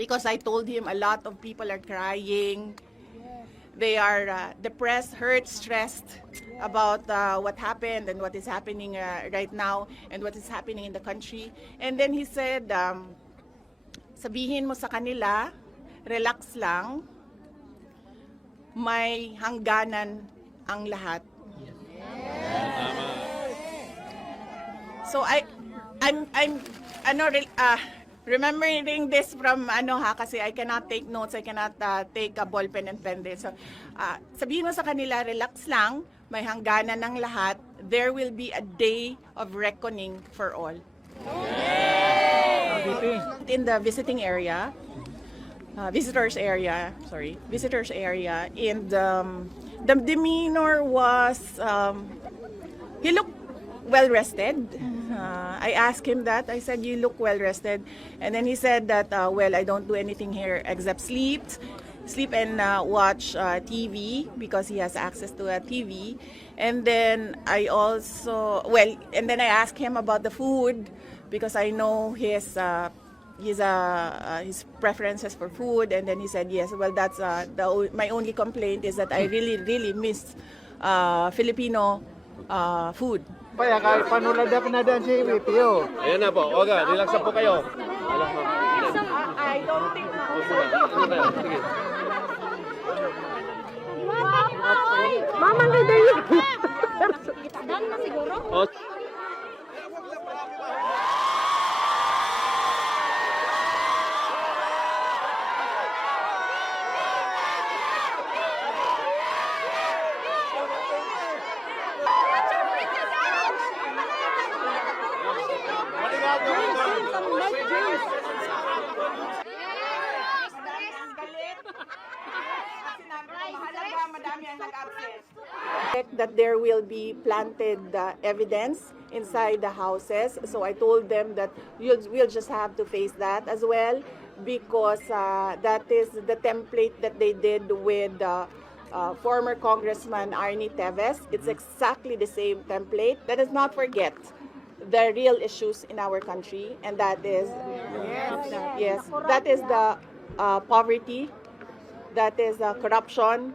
because I told him a lot of people are crying. They are depressed, hurt, stressed about what happened and what is happening right now and what is happening in the country. And then he said, sabihin mo sa kanila, relax lang, may hangganan ang lahat. So I'm remembering this from kasi I cannot take notes, I cannot take a ball pen and pen this. So sabihin mo sa kanila, relax lang, may hangganan ng lahat. There will be a day of reckoning for all. In the visiting area, visitors area, and the demeanor was, he looked well rested. I asked him that. I said, you look well rested. And then he said that, well, I don't do anything here except sleep and watch TV because he has access to a TV. And then I also, and then I asked him about the food because I know his preferences for food. And then he said, yes, well, that's my only complaint is that I really miss Filipino food. Kaya kahit panulad na pinadaan si WPO. Ayan na po. Oga, relax na po kayo. I don't think Sige. Mama, ganda yun. Dan na siguro? Oh. That there will be planted evidence inside the houses. So I told them that we'll just have to face that as well, because that is the template that they did with former Congressman Arnie Teves. It's exactly the same template. Let us not forget the real issues in our country, and that is that is the poverty, that is corruption,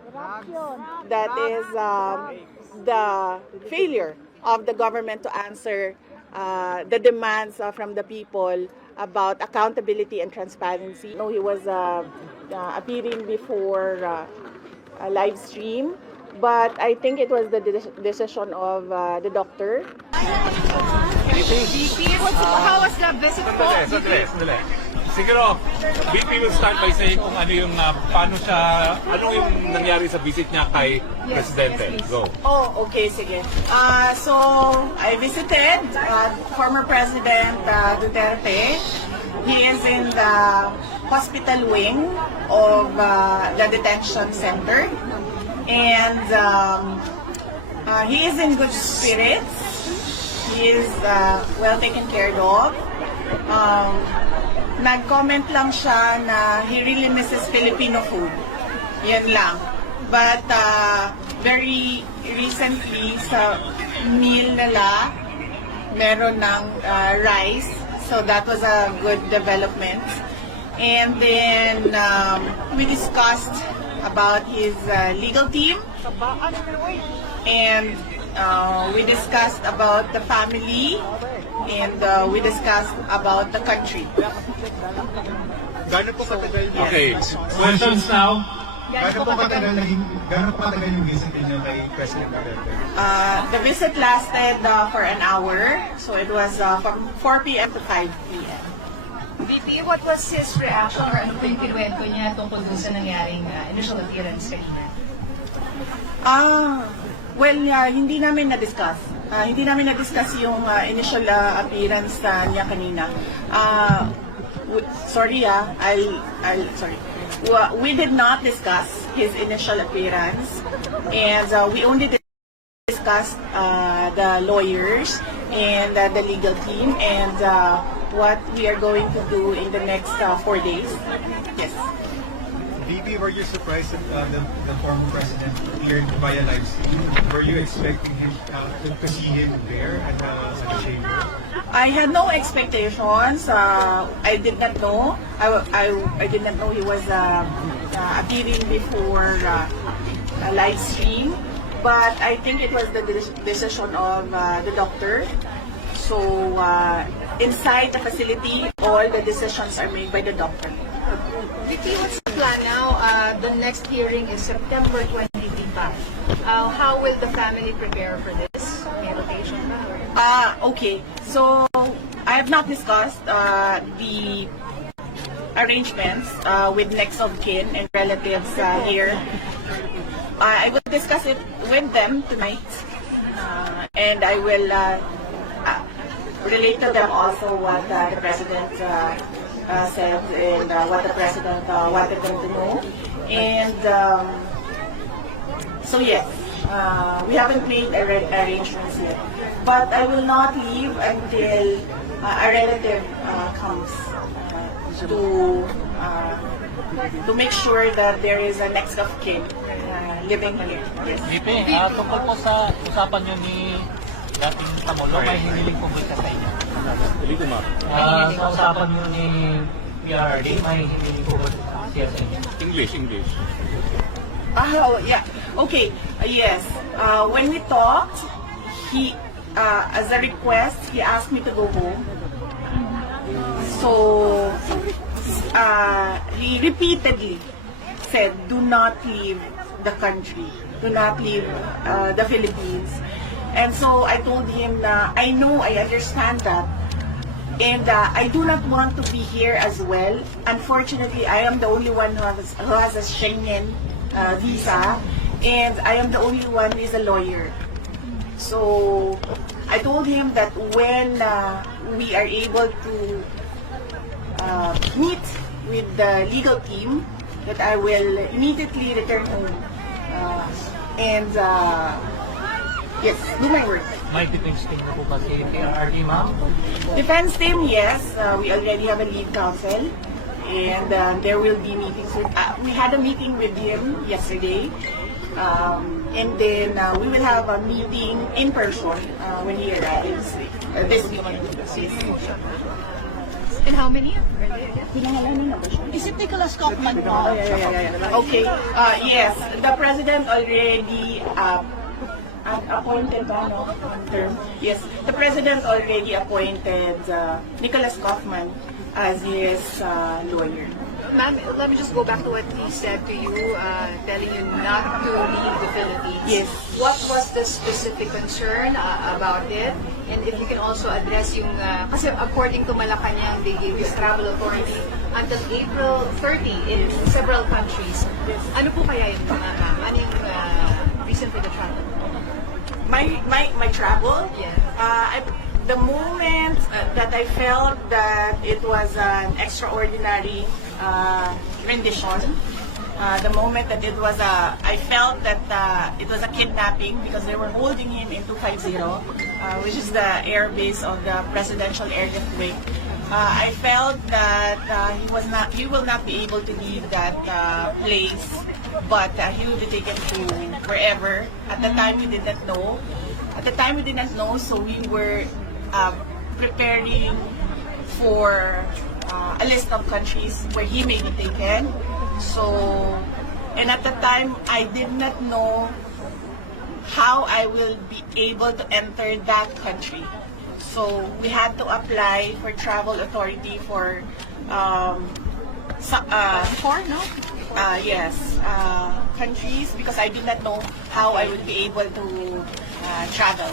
that is the failure of the government to answer the demands from the people about accountability and transparency. No, he was appearing before a live stream, but I think it was the decision of the doctor. How was the visit po? Sandali. Siguro, VP will start by saying kung ano yung, paano siya, ano yung nangyari sa visit niya kay Presidente. Go. Oh, okay, sige. So, I visited former President Duterte. He is in the hospital wing of the detention center. And he is in good spirits. He is well taken care of. Nag-comment lang siya na he really misses Filipino food. Yan lang. But very recently sa meal nila, meron ng rice. So that was a good development. And then we discussed about his legal team. And we discussed about the family. And we discussed about the country. Gano'n po katagal niya? Okay, questions now? Gano'n po katagal yung visit niyo kay President Duterte? The visit lasted for an hour. So it was from 4 p.m. to 5 p.m. VP, what was his reaction or ano po yung kinuwento niya tungkol dun sa nangyaring initial appearance kanina? Hindi namin na-discuss. Hindi namin na-discuss yung initial appearance niya kanina. Sorry. We did not discuss his initial appearance, and we only discussed the lawyers and the legal team and what we are going to do in the next 4 days. Yes. VP, were you surprised that the former president appeared via live stream? Were you expecting him to see him there at the chamber? I had no expectations. I did not know. I did not know he was appearing before a live stream. But I think it was the decision of the doctor. So inside the facility, all the decisions are made by the doctor. VP, what's the plan now? The next hearing is September 25. How will the family prepare for this? May rotation ba? Okay. So I have not discussed the arrangements with next of kin and relatives here. I will discuss it with them tonight, and I will relate to them also what the president said and what the president wanted them to know. And so yes, we haven't made arrangements yet, but I will not leave until a relative comes to make sure that there is a next of kin living here. Yes. VP, tungkol po sa usapan nyo ni dating Pangulo, may hiniling po ba sa inyo? Dali ko, ma'am. Sa usapan nyo ni Frrd, may hiniling po ba siya sa inyo? English. Oh, yeah. Okay. Yes. When we talked, he, as a request, he asked me to go home. So, he repeatedly said, do not leave the country. Do not leave the Philippines. And so I told him na I know, I understand that. And I do not want to be here as well. Unfortunately, I am the only one who has a Schengen visa. And I am the only one who is a lawyer. So I told him that when we are able to meet with the legal team, that I will immediately return home. And yes, do my work. May defense team na po ba si Frrd, ma'am? Defense team, yes. We already have a lead counsel. And there will be meetings with, we had a meeting with him yesterday. And then we will have a meeting in person when he arrives this weekend. And how many? Is it Nicholas Kaufman po? Okay. Yes, the president already appointed term. Yes, the president already appointed Nicholas Kaufman as his lawyer. Ma'am, let me just go back to what he said to you, telling you not to leave the Philippines. Yes. What was the specific concern about it? And if you can also address yung, kasi according to Kanyang, they gave you travel authority until April 30 in several countries. Ano po kaya yun, ma'am? Ano yung reason for the travel? My travel? Yes. The moment that I felt that it was an extraordinary rendition, the moment that it was I felt that it was a kidnapping because they were holding him in 250, which is the air base of the Presidential Aircraft Wing. I felt that he will not be able to leave that place, but he will be taken to wherever. At the time, we did not know. So we were preparing for a list of countries where he may be taken. So, and at the time, I did not know how I will be able to enter that country. So we had to apply for travel authority for countries because I did not know how I would be able to travel.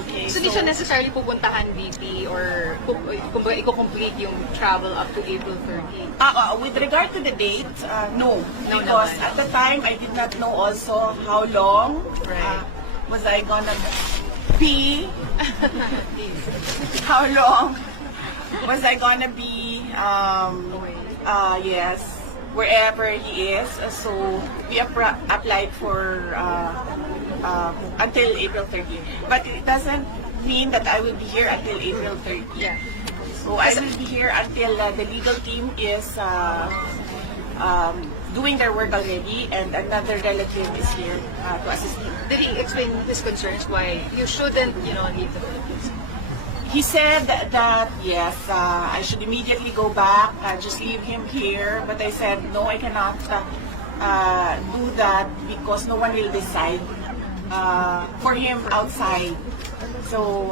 Okay. So, di siya necessarily pupuntahan, VP, or kumbaga i-complete yung travel up to April 30? With regard to the date, no. No Because naman. at the time, I did not know also how long was I gonna be, how long was I gonna be, yes, wherever he is. So we applied for until April 30. But it doesn't mean that I will be here until April 30. Yeah. So I will be here until the legal team is doing their work already, and another relative is here to assist him. Did he explain his concerns why you shouldn't, leave the Philippines? He said that yes, I should immediately go back, just leave him here. But I said no, I cannot do that because no one will decide for him outside. So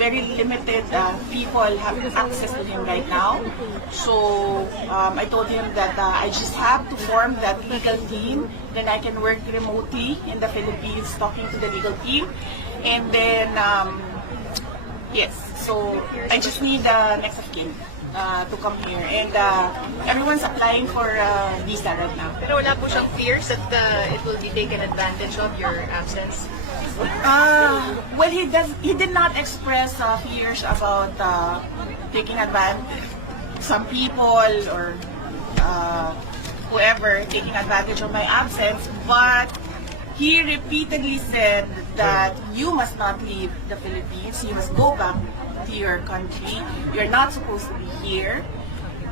very limited people have access to him right now. So I told him that I just have to form that legal team. Then I can work remotely in the Philippines, talking to the legal team, and then. Yes, so I just need next of kin to come here. And everyone's applying for visa right now. Pero wala po siyang fears that it will be taken advantage of your absence? Well, he did not express fears about taking advantage. Some people or whoever taking advantage of my absence, but he repeatedly said that you must not leave the Philippines. You must go back to your country. You're not supposed to be here.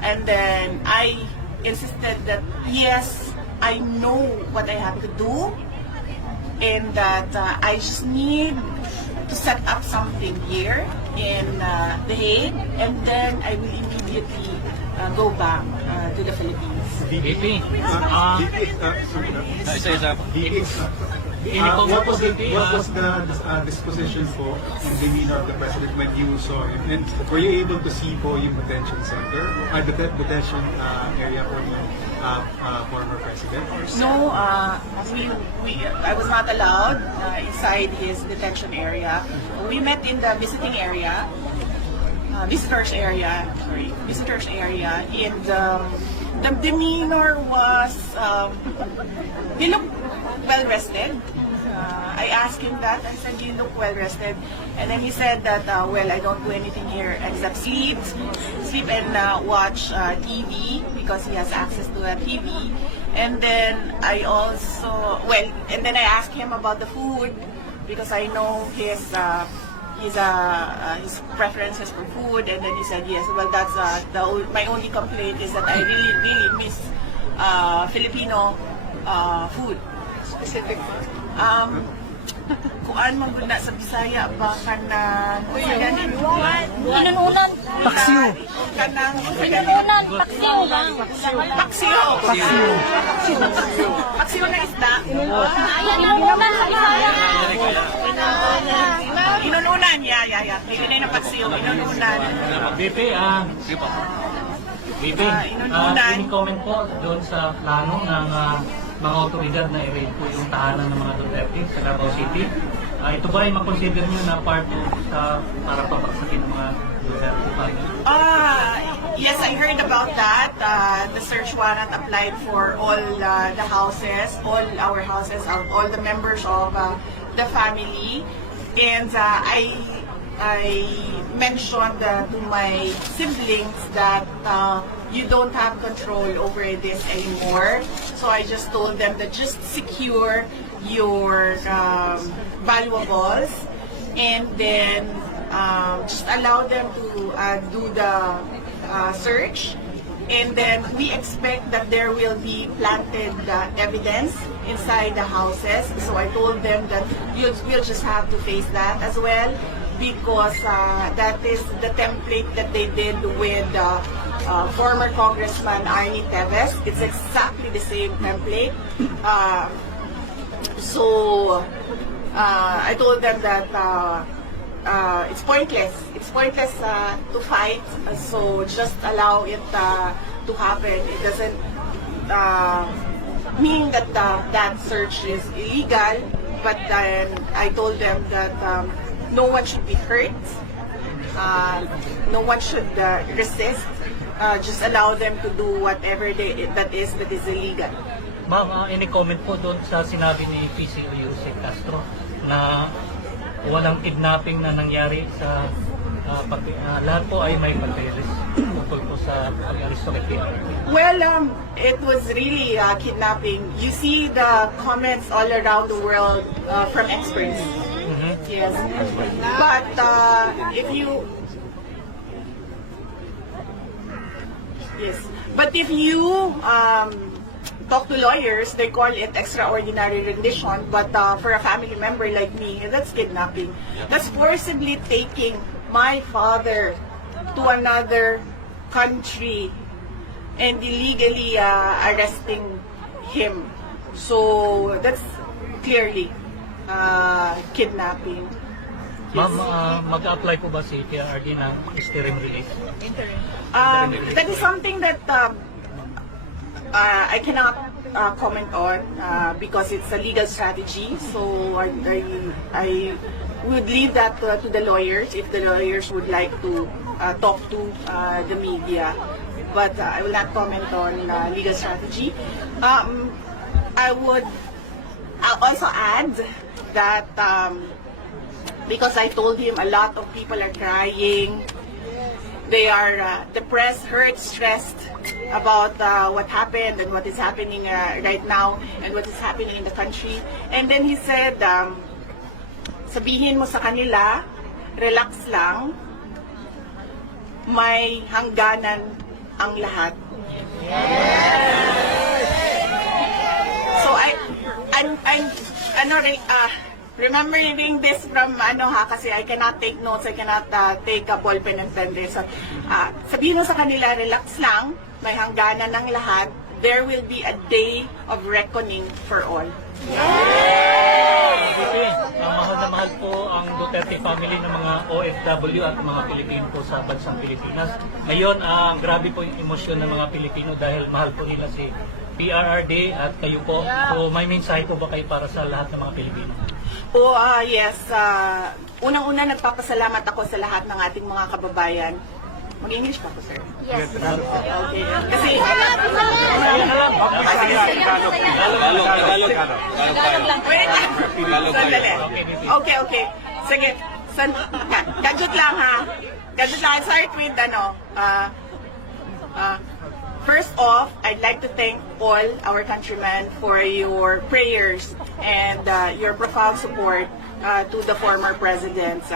And then I insisted that yes, I know what I have to do, and that I just need to set up something here in The Hague, and then I will immediately go back to the Philippines. VP, isa-isa. What was the disposition po in demeanor of the president when you saw him? And were you able to see po yung detention center, the detention area for the former president? No, I was not allowed inside his detention area. We met in the visitors area, and the demeanor was, he looked well rested. I asked him that. I said, you look well rested. And then he said that, well, I don't do anything here except sleep and watch TV because he has access to a TV. And then I also, and then I asked him about the food because I know his preferences for food. And then he said, yes, well, that's my only complaint is that I really miss Filipino food. Specific food? Kuan man gud na sa Bisaya ba kanang Inununan. paksiw kanang Inununan. Paksiw lang. paksiw na isda Ayan, inununan sa Bisaya. inununan ya dili na paksiw inununan VP, inununan. comment po doon sa plano ng mga otoridad na i-raid po yung tahanan ng mga Duterte sa Davao City. Ito ba ay makonsider nyo na part para papaksakin ng mga Duterte family? Yes, I heard about that. The search warrant applied for all the houses, all our houses, all the members of the family. And I mentioned to my siblings that you don't have control over this anymore. So I just told them that just secure your valuables and then just allow them to do the search. And then we expect that there will be planted evidence inside the houses. So I told them that we'll just have to face that as well, because that is the template that they did with former Congressman Arnie Teves. It's exactly the same template. So I told them that it's pointless. It's pointless to fight. So just allow it to happen. It doesn't mean that that search is illegal. But then I told them that no one should be hurt. No one should resist. Just allow them to do whatever that is illegal. Ma'am, any comment po doon sa sinabi ni PCO Yusek Castro na walang kidnapping na nangyari sa lahat po ay may papeles tungkol po sa pag-aresto kay PRRD? Well, it was really kidnapping. You see the comments all around the world from experts. Yes. But if you... Yes. But if you talk to lawyers, they call it extraordinary rendition. But for a family member like me, that's kidnapping. That's forcibly taking my father to another country and illegally arresting him. So that's clearly kidnapping. Ma'am, mag-apply po ba si PRRD ng interim release? That is something that I cannot comment on because it's a legal strategy. So I would leave that to the lawyers if the lawyers would like to talk to the media. But I will not comment on legal strategy. I would also add that because I told him a lot of people are crying, they are depressed, hurt, stressed about what happened and what is happening right now and what is happening in the country. And then he said, sabihin mo sa kanila, relax lang, may hangganan ang lahat. So I'm remembering this from kasi I cannot take notes, I cannot take a ball pen and pen this. So, sabihin mo sa kanila, relax lang, may hangganan ng lahat, there will be a day of reckoning for all. Mahal na mahal po ang Duterte family ng mga OFW at mga Pilipino po sa bansang Pilipinas. Ngayon, grabe po yung emosyon ng mga Pilipino dahil mahal po nila si PRRD at kayo po. So may mensahe po ba kayo para sa lahat ng mga Pilipino? Yes. Unang-una, nagpapasalamat ako sa lahat ng ating mga kababayan. Mag-English pa po, sir? Yes. Okay. Kasi, sandali. Okay. Sige. Gadget lang ha. Gadget lang. Start with first off, I'd like to thank all our countrymen for your prayers and your profound support to the former presidents.